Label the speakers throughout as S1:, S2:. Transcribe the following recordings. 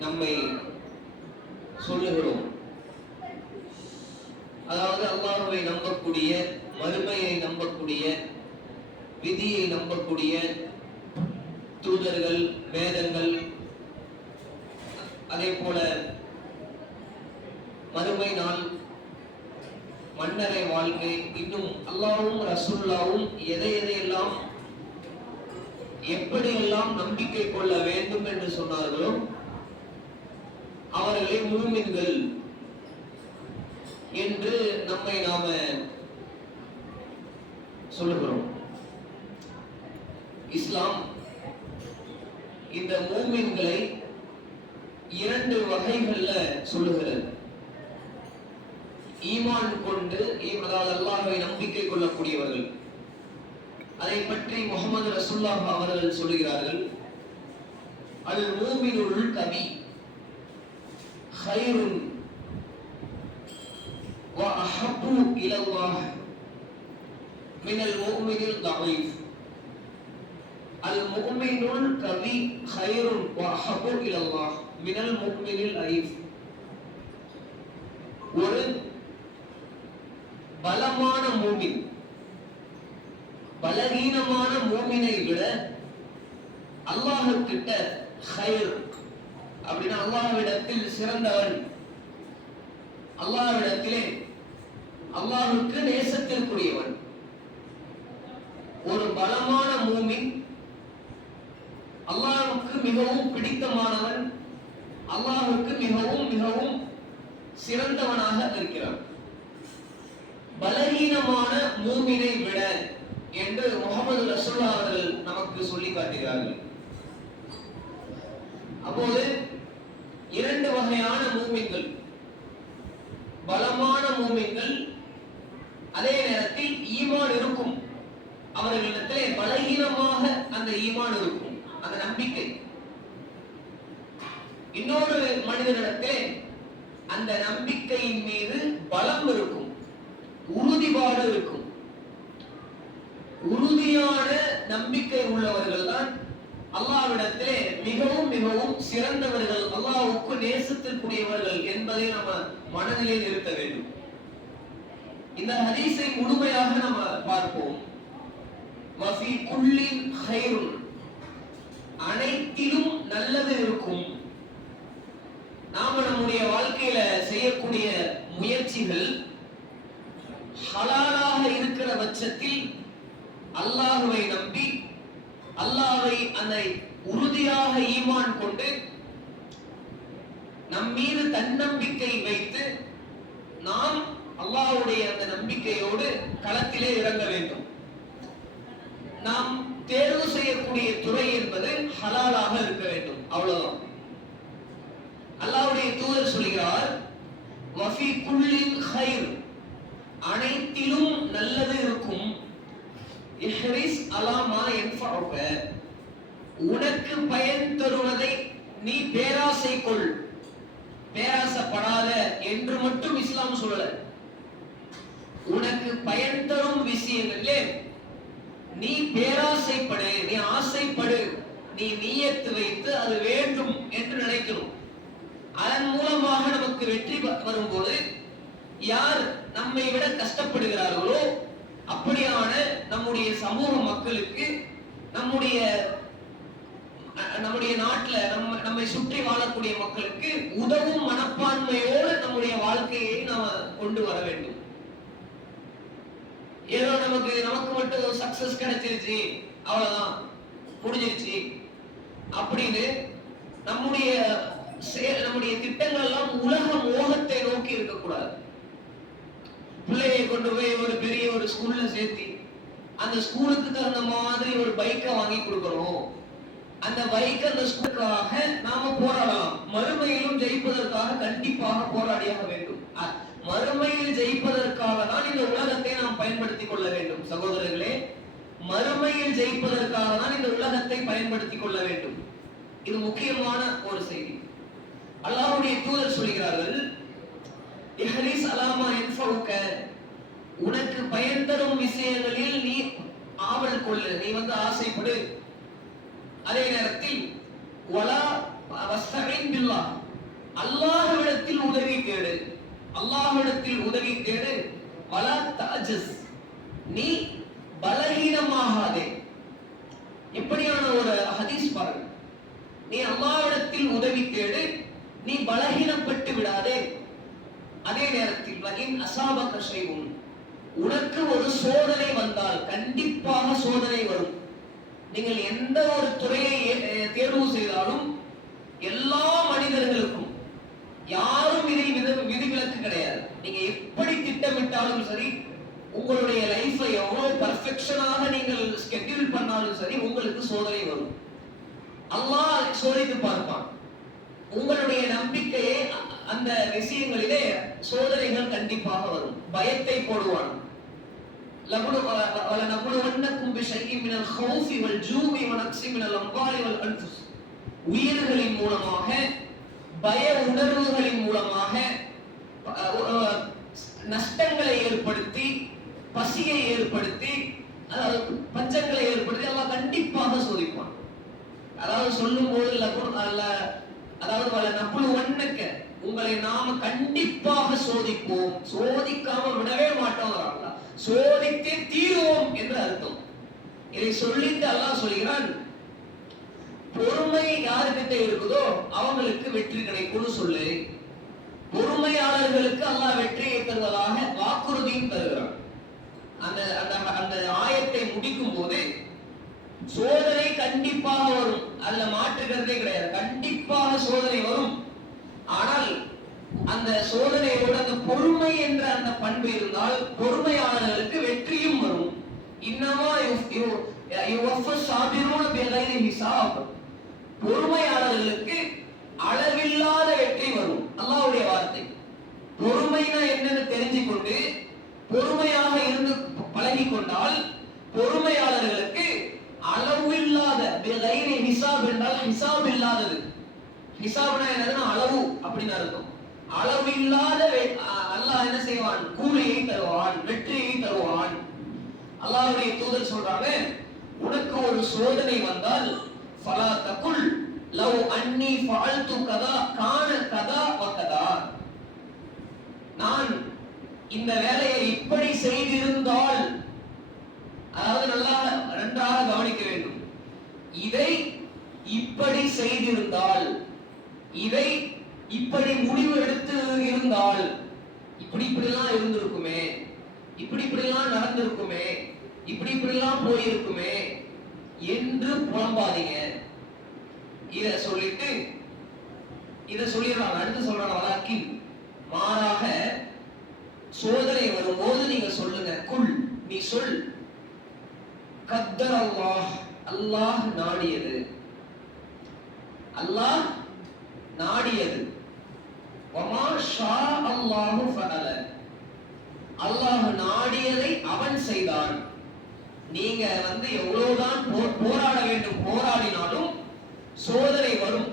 S1: நம்மை சொல்லுகிறோம். அதாவது அல்லாஹுவை நம்பக்கூடிய வறுமையை நம்பக்கூடிய விதியை நம்பக்கூடிய தூதர்கள் வேதங்கள் அதே போல மறுமை நாள் மன்னரை வாழ்க்கை இன்னும் அல்லாவும் ரசுல்லாவும் எதை எதையெல்லாம் எப்படியெல்லாம் நம்பிக்கை கொள்ள வேண்டும் என்று சொன்னார்களோ அவர்களை மூமின்கள் என்று நம்மை நாம சொல்லுகிறோம். இஸ்லாம் இந்த மூமின்களை இரண்டு வகைகள்ல சொல்லுகிறது. ஈமான் கொண்டு அதாவது அல்லாஹை நம்பிக்கை கொள்ளக்கூடியவர்கள். அதை பற்றி முகமது ரசூல்லாஹ் அவர்கள் சொல்கிறார்கள் அல் மூமினுள் கவி ஹைருன் وأحب إلى الله من المؤمن الضعيف المؤمن القوي خير وأحب إلى الله من المؤمن الضعيف ஒரு பலமான மூமின் பலகீனமான மூமினை விட அல்லாஹ் கிட்ட ஹைர் அப்படின்னா அல்லாஹ்விடத்தில் சிறந்தவன் அல்லாஹ்விடத்திலே அல்லாஹ்வுக்கு நேசத்திற்குரியவன் ஒரு பலமான மூமின் அல்லாஹ்வுக்கு மிகவும் பிடித்தமானவன் அல்லாஹ்வுக்கு மிகவும் மிகவும் சிறந்தவனாக இருக்கிறான். பலகீனமான மூமினை விட என்று முகமது ரசூல்லா அவர்கள் நமக்கு சொல்லி காட்டுகிறார்கள். அப்போது இரண்டு வகையான மூமின்கள். பலமான மூமின்கள். அதே நேரத்தில் ஈமான் இருக்கும். அவர்களிடத்திலே பலகீனமாக அந்த ஈமான் இருக்கும். அந்த நம்பிக்கை. இன்னொரு மனிதனிடத்திலே அந்த நம்பிக்கையின் மீது பலம் இருக்கும். உறுதிபாடு இருக்கும். உறுதியான நம்பிக்கை உள்ளவர்கள் தான் அல்லாவிடத்திலே மிகவும் மிகவும் சிறந்தவர்கள் அல்லாவுக்கு நேசத்திற்குரியவர்கள் என்பதை நம்ம மனநிலையில் நிறுத்த வேண்டும். இந்த ஹதீஸை முழுமையாக நம்ம பார்ப்போம். வஃபி ஹைருன் அனைத்திலும் நல்லது இருக்கும். நாம நம்முடைய வாழ்க்கையில செய்யக்கூடிய முயற்சிகள் ஹலாலாக இருக்கிற பட்சத்தில் அல்லாஹுவை நம்பி அல்லாவை அந்த உறுதியாக ஈமான் கொண்டு நம் மீது தன்னம்பிக்கை வைத்து நாம் அல்லாவுடைய அந்த நம்பிக்கையோடு களத்திலே இறங்க வேண்டும். நாம் தேர்வு செய்யக்கூடிய துறை என்பது ஹலாலாக இருக்க வேண்டும். அவ்வளவுதான். அல்லாவுடைய தூதர் சொல்கிறார் வஃபி குள்ளின் ஹைர் அனைத்திலும் நல்லது இருக்கும். அலாமா யன்ஃபஉக உனக்கு பயன் தருவதை நீ பேராசை கொள். பேராசைப்படாத என்று மட்டும் இஸ்லாம் சொல்லல. உனக்கு பயன் தரும் விஷயங்களிலே நீ பேராசைப்படு நீ ஆசைப்படு நீ நீயத்து வைத்து அது வேண்டும் என்று நினைக்கிறோம் அதன் மூலமாக நமக்கு வெற்றி வரும்போது யார் நம்மை விட கஷ்டப்படுகிறார்களோ அப்படியான நம்முடைய சமூகம் மக்களுக்கு நம்முடைய நம்முடைய நாட்டுல நம்ம நம்மை சுற்றி வாழக்கூடிய மக்களுக்கு உதவும் மனப்பான்மையோடு நம்முடைய வாழ்க்கையை நாம கொண்டு வர வேண்டும். ஏதோ நமக்கு நமக்கு மட்டும் சக்சஸ் கிடைச்சிருச்சு அவ்வளவுதான் முடிஞ்சிருச்சு. அப்படின்னு நம்முடைய நம்முடைய திட்டங்கள் எல்லாம் உலக மோகத்தை நோக்கி இருக்கக்கூடாது. பிள்ளையை கொண்டு போய் ஒரு பெரிய ஒரு ஸ்கூல்ல சேர்த்தி அந்த ஸ்கூலுக்கு தகுந்த மாதிரி ஒரு பைக்கை வாங்கி கொடுக்கணும். அந்த பைக் அந்த ஸ்கூலுக்காக நாம போராடலாம். மறுமையிலும் ஜெயிப்பதற்காக கண்டிப்பாக போராடியாக வேண்டும். மறுமையில் ஜெயிப்பதற்காக தான் இந்த உலகத்தை நாம் பயன்படுத்திக் கொள்ள வேண்டும். சகோதரர்களே மறுமையில் ஜெயிப்பதற்காக தான் இந்த உலகத்தை பயன்படுத்திக் கொள்ள வேண்டும். இது முக்கியமான ஒரு செய்தி. அல்லாஹுடைய தூதர் சொல்கிறார்கள் இஹ்ரிஸ் அலாமா யன்ஃபவுக உனக்கு பயன் தரும் விஷயங்களில் நீ ஆவல் கொள்ளு நீ வந்து ஆசைப்படு. அதே நேரத்தில் வலா வஸ்தஇன் அல்லாஹ்விடத்தில் உதவி தேடு அல்லாஹ்விடத்தில் உதவி தேடு வலா தாஜஸ். நீ பலகீனமாகாதே. இப்படியான ஒரு ஹதீஸ் பாருங்க. நீ அல்லாவிடத்தில் உதவி தேடு நீ பலகீனப்பட்டு விடாதே. அதே நேரத்தில் வகின் அசாபக செய்வும் உனக்கு ஒரு சோதனை வந்தால் கண்டிப்பாக சோதனை வரும். நீங்கள் எந்த ஒரு துறையை தேர்வு செய்தாலும் எல்லா மனிதர்களுக்கும் யாரும் இதில் வித விதிவிலக்கு கிடையாது. நீங்க எப்படி திட்டமிட்டாலும் சரி உங்களுடைய லைஃப்பை எவ்வளவு பர்ஃபெக்ஷனாக நீங்கள் ஸ்கெட்யூல் பண்ணாலும் சரி உங்களுக்கு சோதனை வரும். அல்லாஹ் சோதித்து பார்ப்பான். உங்களுடைய நம்பிக்கையை அந்த விஷயங்களிலே சோதனைகள் கண்டிப்பாக வரும். பயத்தை போடுவான். وَلَنَبْلُوَنَّكُمْ بِشَيْءٍ مِنَ الْخَوْفِ وَالْجُوعِ وَنَقْصٍ مِنَ الْأَمْوَالِ وَالْأَنْفُسِ உயிர்களின் மூலமாக பய உணர்வுகளின் மூலமாக அஹ், அஹ், நஷ்டங்களை ஏற்படுத்தி பசியை ஏற்படுத்தி அதாவது பஞ்சங்களை ஏற்படுத்தி அல்லாஹ் கண்டிப்பாக சோதிப்பான் அதாவது சொல்லும் போது லகுன் அல்ல அதாவது வல நப்புழு ஒண்ணுக்க உங்களை நாம கண்டிப்பாக சோதிப்போம் சோதிக்காம விடவே மாட்டோம் அல்லாஹ் சோதித்தே தீருவோம் என்று அர்த்தம். இதை சொல்லிட்டு அல்லாஹ் சொல்கிறான் பொறுமை யாருக்கிட்ட இருக்குதோ அவங்களுக்கு வெற்றி கிடைக்கும்னு சொல்லு. பொறுமையாளர்களுக்கு அல்லாஹ் வெற்றியை தருவதாக வாக்குறுதியும் தருகிறான். அந்த அந்த அந்த ஆயத்தை முடிக்கும் போது சோதனை கண்டிப்பாக வரும். அதுல மாற்றுகிறதே கிடையாது. கண்டிப்பாக சோதனை வரும். அந்த சோதனையோடு அந்த பொறுமை என்ற அந்த பண்பு இருந்தால் பொறுமையாளர்களுக்கு வெற்றியும் வரும். இன்னமா பொறுமையாளர்களுக்கு அளவில்லாத வெற்றி வரும். அல்லாவுடைய வார்த்தை. பொறுமைனா என்னன்னு தெரிஞ்சுக்கொண்டு பொறுமையாக இருந்து பழகி கொண்டால் பொறுமையாளர்களுக்கு அளவில்லாத பிகைரி ஹிசாப் என்றால் ஹிசாப் இல்லாதது. ஹிசாப்னா என்னதுன்னா அளவு அப்படின்னு அர்த்தம். அளவு இல்லாத அல்லாஹ் என்ன செய்வான்? கூலியை தருவான் வெற்றியை தருவான். அல்லாஹ்வுடைய தூதர் சொல்றாங்க உனக்கு ஒரு சோதனை வந்தால் ஃபலா தகுல் லவ் அன்னி ஃபால்து கதா கான கதா வகதா நான் இந்த வேலையை இப்படி செய்திருந்தால் அதாவது நல்லா நன்றாக கவனிக்க வேண்டும். இதை இப்படி செய்திருந்தால் இதை இப்படி முடிவு எடுத்து இருந்தால் இப்படி இப்படிலாம் இருந்திருக்குமே இப்படி இப்படிலாம் நடந்திருக்குமே இப்படி இப்படிலாம் போயிருக்குமே என்று புலம்பாதீங்க. இத சொல்லிட்டு இத சொல்லிடுறாங்க அடுத்து சொல்றாங்க வழக்கில் மாறாக சோதனை வரும்போது நீங்க சொல்லுங்க. குல் நீ சொல். கத்தர் அல்லாஹ் அல்லாஹ் நாடியது. அல்லாஹ் நாடியது. அல்லாஹு அல்லாஹ் நாடியதை அவன் செய்தான் நீங்க வந்து எவ்வளவுதான் போராட வேண்டும் போராடினாலும் சோதனை வரும்.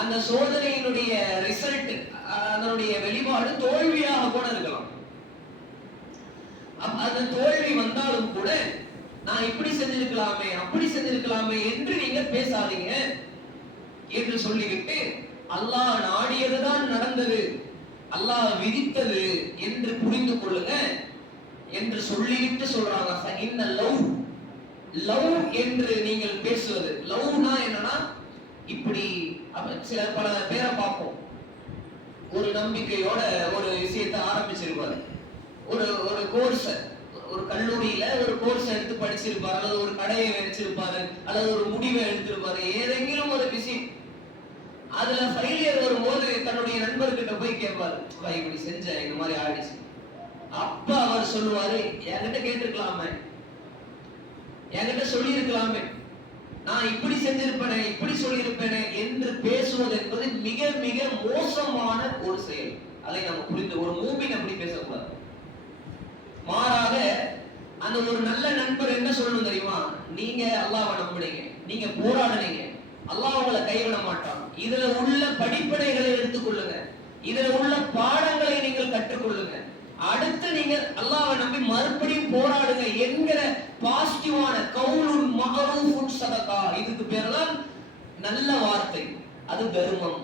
S1: அந்த சோதனையினுடைய ரிசல்ட் அதனுடைய வெளிப்பாடு தோல்வியாக கூட இருக்கலாம். அந்த தோல்வி வந்தாலும் கூட நான் இப்படி செஞ்சிருக்கலாமே அப்படி செஞ்சிருக்கலாமே என்று நீங்க பேசாதீங்க என்று சொல்லிவிட்டு அல்லாஹ் நாடியதுதான் நடந்தது. அல்லாஹ் விதித்தது என்று புரிந்து கொள்ளுங்க. என்று சொல்லிவிட்டு சொல்றாங்க. இன்ன லவ். லவ் என்று நீங்கள் பேசுவது. லவ்னா என்னன்னா இப்படி சில பல பேரை பார்ப்போம். ஒரு நம்பிக்கையோட ஒரு விஷயத்தை ஆரம்பிச்சிருப்பாரு. ஒரு ஒரு கோர்ஸை ஒரு கல்லூரியில ஒரு கோர்ஸ் எடுத்து படிச்சிருப்பாரு. அல்லது ஒரு கடையை நினைச்சிருப்பாரு அல்லது ஒரு முடிவை எடுத்திருப்பாரு. ஏதெங்கிலும் ஒரு விஷயம். அதுல ஃபெயிலியர் வரும்போது தன்னுடைய நண்பர்கிட்ட போய் கேட்பாரு. "அப்பா, இப்படி செஞ்சேன் இந்த மாதிரி ஆயிடுச்சு. அப்ப அவர் சொல்லுவாரு என்கிட்ட கேட்டிருக்கலாமே. என்கிட்ட சொல்லியிருக்கலாமே. நான் இப்படி செஞ்சிருப்பேனே இப்படி சொல்லியிருப்பேனே என்று பேசுவது என்பது மிக மிக மோசமான ஒரு செயல். அதை நம்ம புரிந்து ஒரு மூவின் அப்படி பேசக்கூடாது. மாறாக அந்த ஒரு நல்ல நண்பர் என்ன சொல்லணும் தெரியுமா? நீங்க அல்லாவை நம்புனீங்க. நீங்க போராடுனீங்க. அல்லாஹ் உங்களை கைவிட மாட்டான். இதுல உள்ள படிப்பனைகளை எடுத்துக்கொள்ளுங்க. இதுல உள்ள பாடங்களை நீங்கள் கற்றுக்கொள்ளுங்க. அடுத்து நீங்க அல்லாவை நம்பி மறுபடியும் போராடுங்க என்கிற பாசிட்டிவான கவுலுன் மகரூஃபுன் சதகா. இதுக்கு பேர் நல்ல வார்த்தை. அது தர்மம்.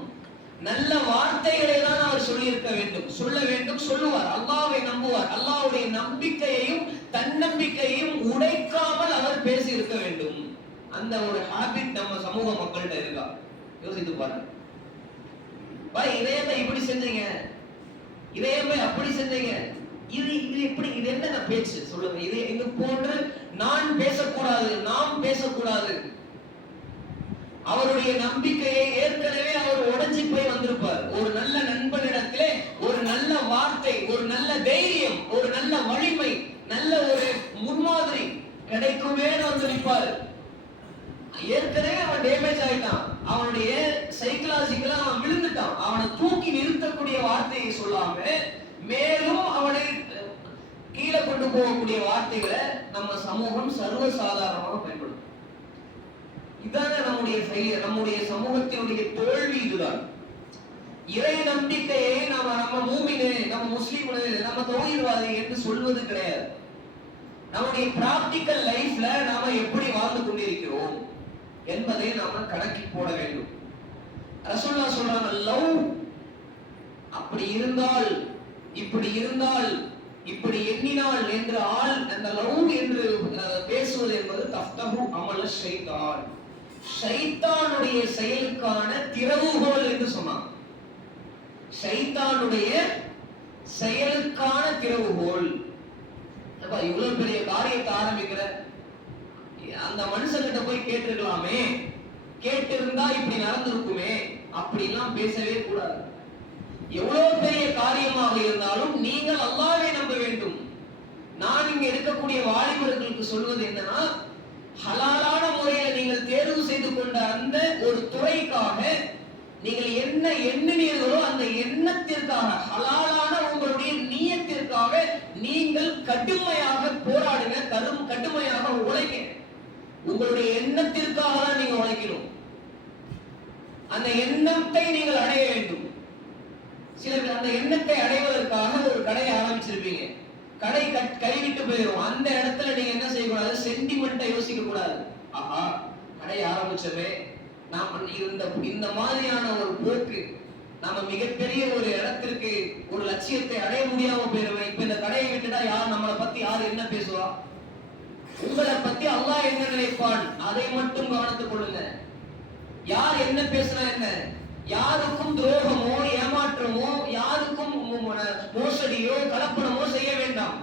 S1: நல்ல வார்த்தைகளை தான் அவர் சொல்லியிருக்க வேண்டும். சொல்ல வேண்டும் சொல்லுவார். அல்லாவை நம்புவார். அல்லாவுடைய நம்பிக்கையையும் தன்னம்பிக்கையையும் உடைக்காமல் அவர் பேசி இருக்க வேண்டும். அந்த ஒரு ஹாபிட் நம்ம சமூக மக்கள்கிட்ட இருக்கா? யோசித்து பாருங்க. பா இதயமே இப்படி செஞ்சீங்க? இதயமே அப்படி செஞ்சீங்க? இது இது எப்படி இது என்ன பேச்சு? சொல்லுங்க. இது இது போன்று நான் பேசக்கூடாது நாம் பேசக்கூடாது. அவருடைய நம்பிக்கையை ஏற்கனவே அவர் உடஞ்சி போய் வந்திருப்பார். ஒரு நல்ல நண்பனிடத்திலே ஒரு நல்ல வார்த்தை ஒரு நல்ல தைரியம் ஒரு நல்ல வலிமை நல்ல ஒரு முன்மாதிரி கிடைக்குமே வந்து நிற்பார் ஏற்கனவே அவன் டேமேஜ் ஆயிட்டான் அவனுடைய சைக்கலாஜிக்கலா அவன் விழுந்துட்டான் அவனை தூக்கி நிறுத்தக்கூடிய வார்த்தையை சொல்லாம மேலும் அவனை கீழே கொண்டு போகக்கூடிய வார்த்தைகளை நம்ம சமூகம் சர்வசாதாரணமாக பயன்படுத்தும். இதான நம்முடைய ஃபெயிலியர் நம்முடைய சமூகத்தினுடைய தோல்வி இதுதான். இறை நம்பிக்கையை நம்ம நம்ம மூமினு நம்ம முஸ்லீமு நம்ம தௌஹீத்வாதி என்று சொல்வது கிடையாது. நம்முடைய பிராக்டிக்கல் லைஃப்ல நாம எப்படி வாழ்ந்து கொண்டிருக்கிறோம் என்பதை நாம கணக்கில் போட வேண்டும். ரசோல்லா சொல்றாங்க லவ் அப்படி இருந்தால் இப்படி இருந்தால் இப்படி எண்ணினால் என்று ஆள் அந்த லவ் என்று பேசுவது என்பது தஃப்தஹு அமல ஷைத்தான். ஷைத்தானுடைய செயலுக்கான திறவுகோல் என்று சொன்னான் ஷைத்தானுடைய செயலுக்கான திறவுகோல். அப்பா இவ்வளவு பெரிய காரியத்தை ஆரம்பிக்கிற? அந்த மனுஷங்கிட்ட போய் கேட்டிருக்கலாமே. கேட்டிருந்தா இப்படி நடந்திருக்குமே. அப்படிலாம் பேசவே கூடாது. எவ்வளவு பெரிய காரியமாக இருந்தாலும் நீங்கள் அல்லாவே நம்ப வேண்டும். நான் இங்க இருக்கக்கூடிய வாலிபர்களுக்கு சொல்வது என்னன்னா ஹலாலான முறையில நீங்கள் தேர்வு செய்து கொண்ட அந்த ஒரு துறைக்காக நீங்கள் என்ன எண்ணினீர்களோ அந்த எண்ணத்திற்காக ஹலாலான உங்களுடைய நீயத்திற்காக நீங்கள் கடுமையாக போராடுங்க கடும் கடுமையாக உழைங்க. உங்களுடைய எண்ணத்திற்காக தான் நீங்க உழைக்கணும். அந்த எண்ணத்தை நீங்கள் அடைய வேண்டும் சில பேர் அந்த எண்ணத்தை அடைவதற்காக ஒரு கடையை ஆரம்பிச்சிருப்பீங்க. கடை கட் கைவிட்டு போயிடும் அந்த இடத்துல நீங்க என்ன செய்யக்கூடாது? சென்டிமெண்ட்டை யோசிக்க கூடாது ஆஹா கடை ஆரம்பிச்சவே நாம் இந்த இந்த மாதிரியான ஒரு போக்கு நாம மிகப்பெரிய ஒரு இடத்திற்கு ஒரு லட்சியத்தை அடைய முடியாம போயிருவேன் இப்ப இந்த கடையை விட்டுட்டா யார் நம்மளை பத்தி யார் என்ன பேசுவா? உங்களை பத்தி அல்லாஹ் என்ன நினைப்பான்? அதை மட்டும் கவனத்துக் கொள்ளுங்க. யார் என்ன பேசுனா என்ன? யாருக்கும் துரோகமோ ஏமாற்றமோ யாருக்கும் மோசடியோ கலப்பணமோ செய்ய வேண்டாம்.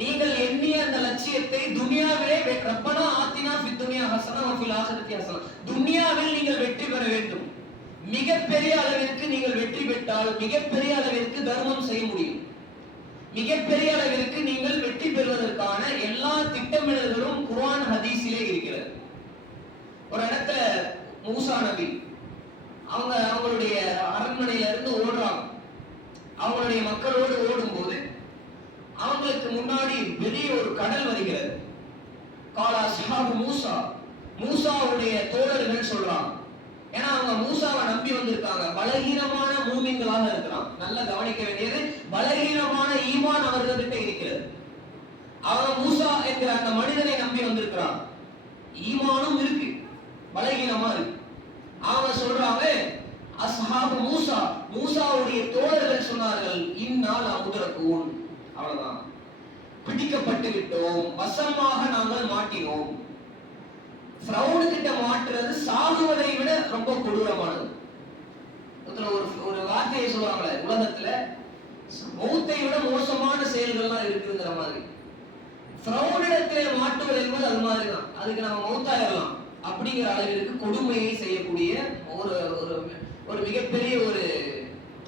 S1: நீங்கள் எண்ணிய அந்த லட்சியத்தை துனியாவிலே ரப்பனா ஆத்தினா துனியா ஹசனம் அஃபில் ஆசரத்தி ஹசனம் துனியாவில் நீங்கள் வெற்றி பெற வேண்டும். மிகப்பெரிய அளவிற்கு நீங்கள் வெற்றி பெற்றால் மிகப்பெரிய அளவிற்கு தர்மம் செய்ய முடியும். மிகப்பெரிய அளவிற்கு நீங்கள் வெற்றி பெறுவதற்கான எல்லா திட்டமிடல்களும் குர்ஆன் ஹதீஸிலே இருக்கிறது. ஒரு இடத்துல மூசா நபி அவங்க அவங்களுடைய அரண்மனையில இருந்து ஓடுறாங்க. அவங்களுடைய மக்களோடு ஓடும்போது அவங்களுக்கு முன்னாடி பெரிய ஒரு கடல் வருகிறது. காலா சஹாபு மூசா. மூசாவுடைய தோழர்கள் சொல்றாங்க. ஏன்னா அவங்க மூசாவை நம்பி வந்திருக்காங்க. பலகீனமான மூமிங்களாக இருக்கிறான் நல்லா கவனிக்க வேண்டியது பலகீனமான ஈமான் அவர்கள்கிட்ட இருக்கிறது. அவங்க மூசா என்கிற அந்த மனிதனை நம்பி வந்திருக்கிறான் ஈமானும் இருக்கு. பலகீனமா இருக்கு. அவங்க சொல்றாங்க அஸ்ஹாபு மூசா மூசாவுடைய தோழர்கள் சொன்னார்கள் இந்நாள் அமுதரக்கூன் அவ்வளவுதான். பிடிக்கப்பட்டு விட்டோம். வசமாக நாங்கள் மாட்டினோம். ஃப்ரௌடு கிட்ட மாட்டுறது சாகுவதை விட ரொம்ப கொடூரமானது. ஒரு ஒரு வார்த்தையை சொல்லுவாங்களே உலகத்துல மௌத்தை விட மோசமான செயல்கள்லாம் இருக்குங்கிற மாதிரி. ஃப்ரௌடிடத்திலே மாட்டுவது என்பது அது மாதிரி தான் அதுக்கு நம்ம மௌத்தாயிரலாம். அப்படிங்கிற அளவிற்கு கொடுமையை செய்யக்கூடிய ஒரு ஒரு ஒரு மிகப்பெரிய ஒரு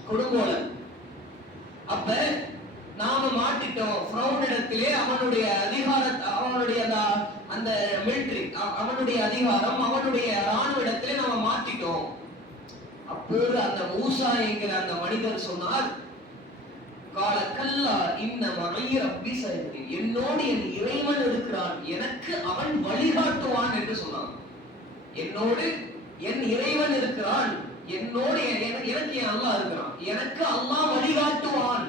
S1: கொடுங்கோலன். அப்ப நாம மாட்டிட்டோம். ஃப்ரௌன் இடத்திலே அவனுடைய அதிகார அவனுடைய அந்த அந்த மிலிட்டரி அவனுடைய அதிகாரம் அவனுடைய ராணுவ இடத்திலே நாம மாட்டிட்டோம். அப்போது அந்த மூசா என்கிற அந்த மனிதர் சொன்னார் கால கல்லா இன்ன மகைய ரப்பி சயதி என்னோடு என் இறைவன் இருக்கிறான் எனக்கு அவன் வழிகாட்டுவான் என்று சொன்னான் என்னோடு என் இறைவன் இருக்கிறான் என்னோடு எனக்கு எனக்கு என் அல்லாஹ் இருக்கிறான் எனக்கு அல்லாஹ் வழிகாட்டுவான்.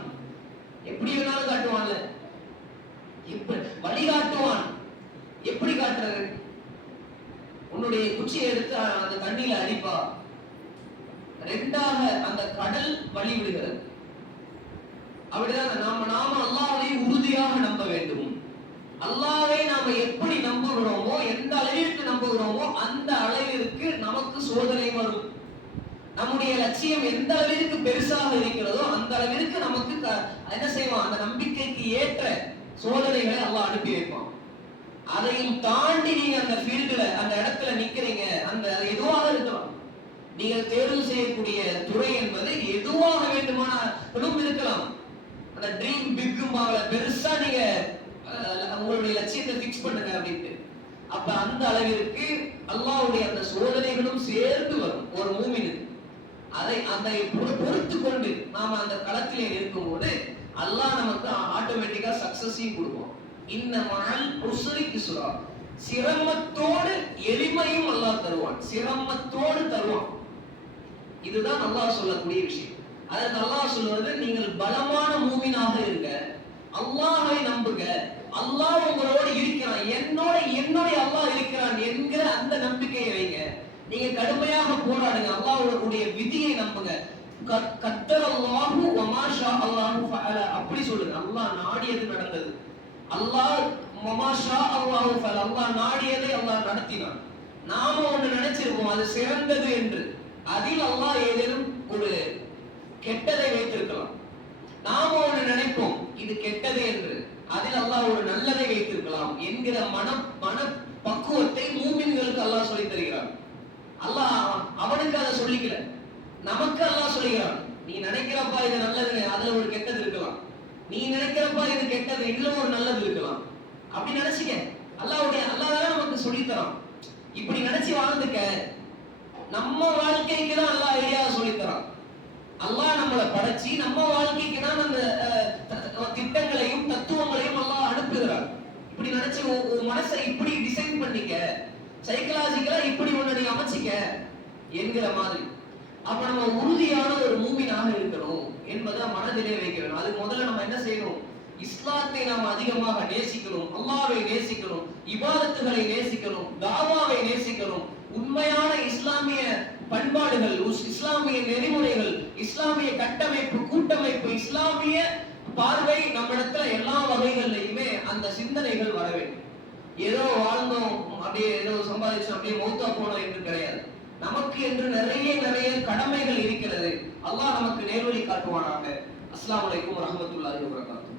S1: எப்படி வேணாலும் காட்டுவான்ல? இப்ப வழிகாட்டுவான். எப்படி காட்டுறது? உன்னுடைய குச்சியை எடுத்து அந்த தண்ணியில அடிப்பா. ரெண்டாக அந்த கடல் வழிவிடுகிறது. அப்படிதான்? நாம நாம அல்லாஹ்வை உறுதியாக நம்ப வேண்டும். அல்லாவை நாம எப்படி நம்புகிறோமோ எந்த அளவிற்கு நம்புகிறோமோ அந்த அளவிற்கு நமக்கு சோதனை வரும். நம்முடைய லட்சியம் எந்த அளவிற்கு பெருசாக இருக்கிறதோ அந்த அளவிற்கு நமக்கு என்ன செய்வான்? அந்த நம்பிக்கைக்கு ஏற்ற சோதனைகளை அல்லாஹ் அனுப்பி வைப்பான். அதையும் தாண்டி நீங்க அந்த ஃபீல்டுல அந்த இடத்துல நிக்கிறீங்க அந்த எதுவாக இருக்கலாம். நீங்கள் தேர்வு செய்யக்கூடிய துறை என்பது எதுவாக வேண்டுமானாலும் இருக்கலாம். ட்ரீம் பிக்கும்பாங்கள பெருசா நீங்க உங்களுடைய லட்சியத்தை ஃபிக்ஸ் பண்ணுங்க அப்படின்ட்டு. அப்ப அந்த அளவிற்கு அல்லாவுடைய அந்த சோதனைகளும் சேர்ந்து வரும் ஒரு மூமினுக்கு. அதை அந்த பொறுத்து கொண்டு நாம அந்த களத்திலே இருக்கும்போது அல்லாஹ் நமக்கு ஆட்டோமேட்டிக்கா சக்சஸையும் கொடுப்போம் இந்த மகள் உசுரி சுரா சிரமத்தோடு எளிமையும் அல்லாஹ் தருவான். சிரமத்தோடு தருவான். இதுதான் அல்லாஹ் சொல்லக்கூடிய விஷயம். அதற்கு அல்லாஹ் சொல்வது நீங்கள் பலமான மூமினாக இருங்க. அல்லாஹை நம்புங்க. அல்லாஹ் உங்களோடு இருக்கிறான். என்னோட என்னுடைய அல்லாஹ் இருக்கிறான் என்கிற அந்த நம்பிக்கையை வைங்க. நீங்க கடுமையாக போராடுங்க. அல்லாஹுடைய விதியை நம்புங்க. கத்தர் அல்லாஹு வமாஷா அல்லாஹு அப்படி சொல்லுங்க. அல்லாஹ் நாடியது நடந்தது. அல்லாஹ் மமாஷா அல்லாஹு ஃபல் அல்லாஹ் நாடியதை அல்லாஹ் நடத்தினான். நாம ஒண்ணு நினைச்சிருப்போம். அது சிறந்தது என்று. அதில் அல்லாஹ் ஏதேனும் ஒரு கெட்டதை வைத்திருக்கலாம். நாம ஒன்று நினைப்போம் இது கெட்டது என்று. அதில் அல்லாஹ் ஒரு நல்லதை வைத்திருக்கலாம் என்கிற மன மன பக்குவத்தை மூமின்களுக்கு அல்லாஹ் சொல்லி தருகிறான். அல்லாஹ் அவனுக்கு அதை சொல்லிக்கல. நமக்கு அல்லாஹ் சொல்லுகிறான் நீ நினைக்கிறப்பா இது நல்லது அதுல ஒரு கெட்டது இருக்கலாம். நீ நினைக்கிறப்பா இது கெட்டது இதுல ஒரு நல்லது இருக்கலாம். அப்படி நினைச்சுக்க. அல்லாவுடைய அல்லாஹ் நமக்கு சொல்லித்தரான் இப்படி நினைச்சு வாழ்ந்துக்க நம்ம வாழ்க்கைக்கு தான் அல்லாஹ் ஐடியா சொல்லித்தரான் அல்லாஹ் நம்மளை படைச்சு நம்ம வாழ்க்கைக்கு தான் அந்த அஹ், திட்டங்களையும் தத்துவங்களையும் அல்லாஹ் அனுப்புகிறார். இப்படி நினைச்சு உன் மனசை இப்படி டிசைன் பண்ணிக்க சைக்கலாஜிக்கலா இப்படி ஒண்ணு நீ அமைச்சிக்க என்கிற மாதிரி. அப்ப நம்ம உறுதியான ஒரு மூமினாக இருக்கணும் என்பதை மனதிலே வைக்க வேணும் அதுக்கு முதல்ல நம்ம என்ன செய்யணும்? இஸ்லாத்தை நாம் அதிகமாக நேசிக்கணும். அல்லாவை நேசிக்கணும். இபாதத்துகளை நேசிக்கணும். தாவாவை நேசிக்கணும். உண்மையான இஸ்லாமிய பண்பாடுகள் உஸ்- இஸ்லாமிய நெறிமுறைகள் இஸ்லாமிய கட்டமைப்பு கூட்டமைப்பு இஸ்லாமிய பார்வை நம்மிடத்துல எல்லா வகைகள்லயுமே அந்த சிந்தனைகள் வர வேண்டும். ஏதோ வாழ்ந்தோம் அப்படியே ஏதோ சம்பாதிச்சோம் அப்படியே மூத்தா போனோம் என்று கிடையாது. நமக்கு என்று நிறைய நிறைய கடமைகள் இருக்கிறது. அல்லாஹ் நமக்கு நேர்வழி காட்டுவானாங்க அஸ்லாம் வலைக்கும் ரஹமத்துல்லாஹி வரகாத்து